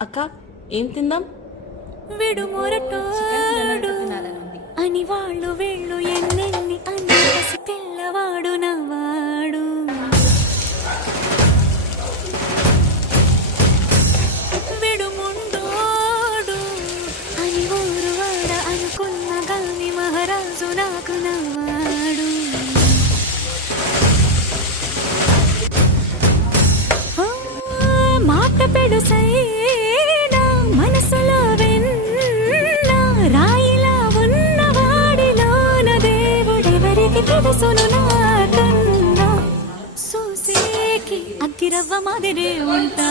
అక్క ఏం తిందాం? విడు మొరటోడు అని వాళ్ళు వెళ్ళు ఎన్నెన్ని అని కసి పిల్లవాడు నవ్వాడు. విడు ముండోడు అని ఊరు వాడ అనుకున్న గాని మహారాజు నాకు నవ్వాడు. మాట పెడుసైనా మనసులో వెన్న రాయిలా ఉన్నవాడిలోన దేవుడెవరికి తెలుసును నాకన్నా. సూసేకి అగ్గిరవ్వ మాదిరే ఉంటా